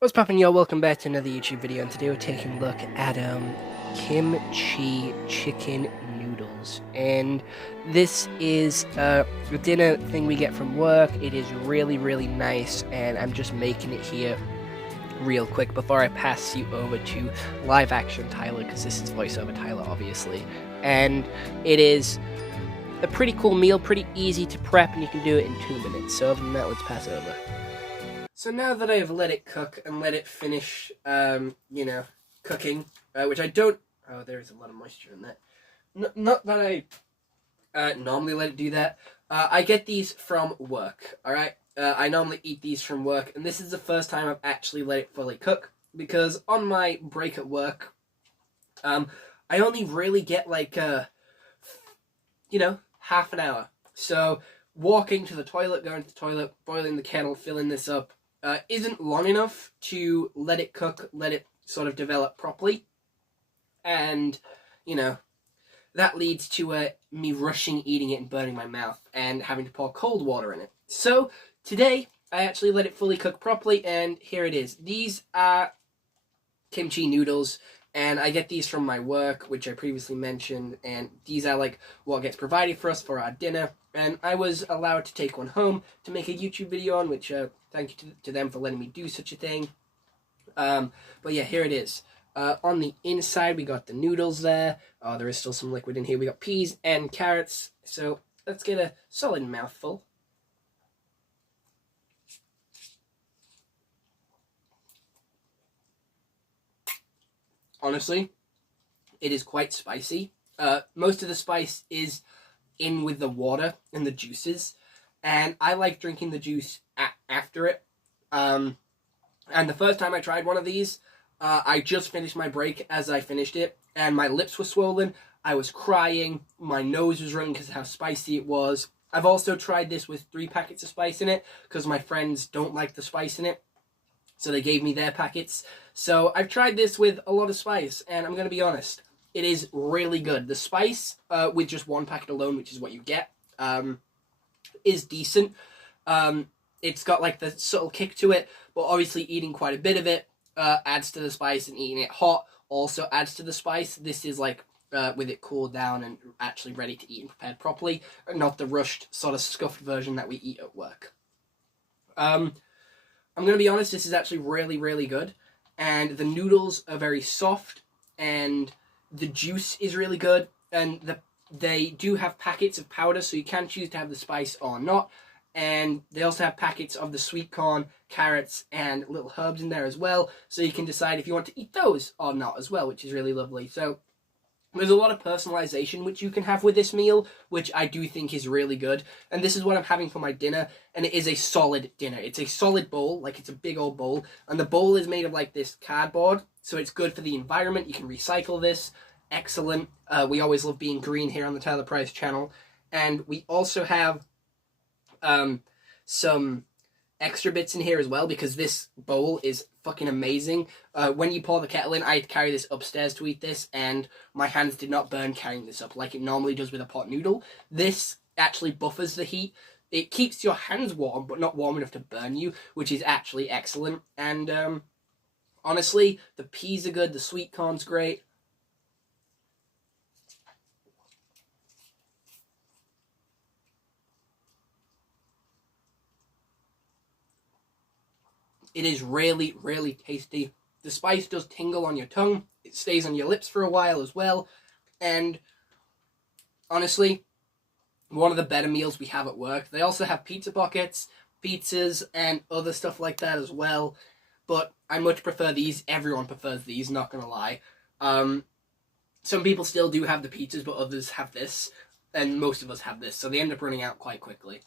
What's poppin', y'all? Welcome back to another YouTube video, and today we're taking a look at kimchi chicken noodles. And this is a dinner thing we get from work. It is really nice, and I'm just making it here real quick before I pass you over to live action Tyler, because this is voiceover Tyler, obviously. And it is a pretty cool meal, pretty easy to prep, and you can do it in 2 minutes. So other than that, let's pass over. So now that I have let it cook and let it finish, cooking, which I don't... Oh, there is a lot of moisture in that. Not that I normally let it do that. I get these from work, alright? I normally eat these from work, and this is the first time I've actually let it fully cook, because on my break at work, I only really get, half an hour. So, walking to the toilet, going to the toilet, boiling the kettle, filling this up, isn't long enough to let it cook, let it sort of develop properly. And, that leads to me rushing eating it and burning my mouth and having to pour cold water in it. So, today, I actually let it fully cook properly, and here it is. These are kimchi noodles, and I get these from my work, which I previously mentioned, and these are what gets provided for us for our dinner. And I was allowed to take one home to make a YouTube video on, which thank you to them for letting me do such a thing. But yeah, here it is. On the inside, we got the noodles there. Oh, there is still some liquid in here. We got peas and carrots. So let's get a solid mouthful. Honestly, it is quite spicy. Most of the spice is in with the water and the juices, and I like drinking the juice after it. And the first time I tried one of these, I just finished my break as I finished it, and my lips were swollen, I was crying, my nose was running because of how spicy it was. I've also tried this with 3 packets of spice in it, because my friends don't like the spice in it, so they gave me their packets. So I've tried this with a lot of spice, and I'm going to be honest, it is really good. The spice, with just 1 packet alone, which is what you get, is decent. It's got the subtle kick to it, but obviously eating quite a bit of it adds to the spice, and eating it hot also adds to the spice. This is with it cooled down and actually ready to eat and prepared properly, not the rushed sort of scuffed version that we eat at work. I'm going to be honest, this is actually really good, and the noodles are very soft, and the juice is really good, and they do have packets of powder, so you can choose to have the spice or not, and they also have packets of the sweet corn, carrots, and little herbs in there as well, so you can decide if you want to eat those or not as well, which is really lovely. So there's a lot of personalization which you can have with this meal, which I do think is really good. And this is what I'm having for my dinner, and it is a solid dinner. It's a solid bowl, it's a big old bowl, and the bowl is made of this cardboard, so it's good for the environment. You can recycle this. Excellent. We always love being green here on the Tyler Price channel. And we also have some extra bits in here as well, because this bowl is fucking amazing. When you pour the kettle in, I had to carry this upstairs to eat this, and my hands did not burn carrying this up like it normally does with a pot noodle. This actually buffers the heat. It keeps your hands warm, but not warm enough to burn you, which is actually excellent. And honestly, the peas are good, the sweet corn's great. It is really tasty. The spice does tingle on your tongue. It stays on your lips for a while as well. And honestly, one of the better meals we have at work. They also have pizza pockets, pizzas, and other stuff like that as well. But I much prefer these. Everyone prefers these, not gonna lie. Some people still do have the pizzas, but others have this. And most of us have this, so they end up running out quite quickly.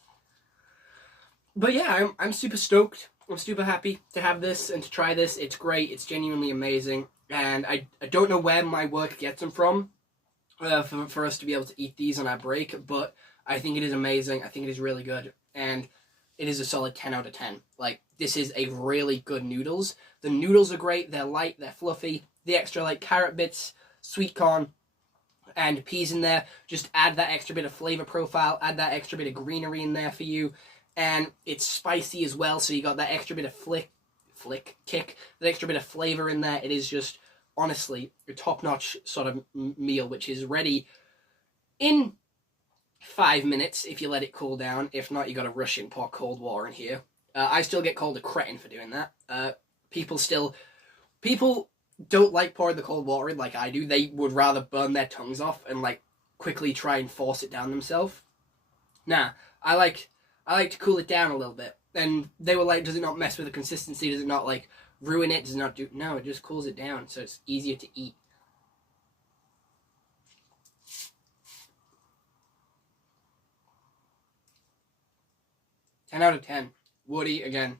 But yeah, I'm super stoked. I'm super happy to have this and to try this. It's great. It's genuinely amazing. And I don't know where my work gets them from for us to be able to eat these on our break, but I think it is amazing. I think it is really good. And it is a solid 10 out of 10. This is a really good noodles. The noodles are great. They're light. They're fluffy. The extra, carrot bits, sweet corn, and peas in there just add that extra bit of flavor profile, add that extra bit of greenery in there for you. And it's spicy as well, so you got that extra bit of kick, an extra bit of flavor in there. It is just honestly a top-notch sort of meal, which is ready in 5 minutes if you let it cool down. If not, you got to rush in, pour cold water in here. I still get called a cretin for doing that. People don't like pouring the cold water in like I do. They would rather burn their tongues off and like quickly try and force it down themselves. Nah, I like to cool it down a little bit. And they were like, does it not mess with the consistency? Does it not like ruin it? Does it not do? No, it just cools it down, so it's easier to eat. 10 out of 10. Woody again.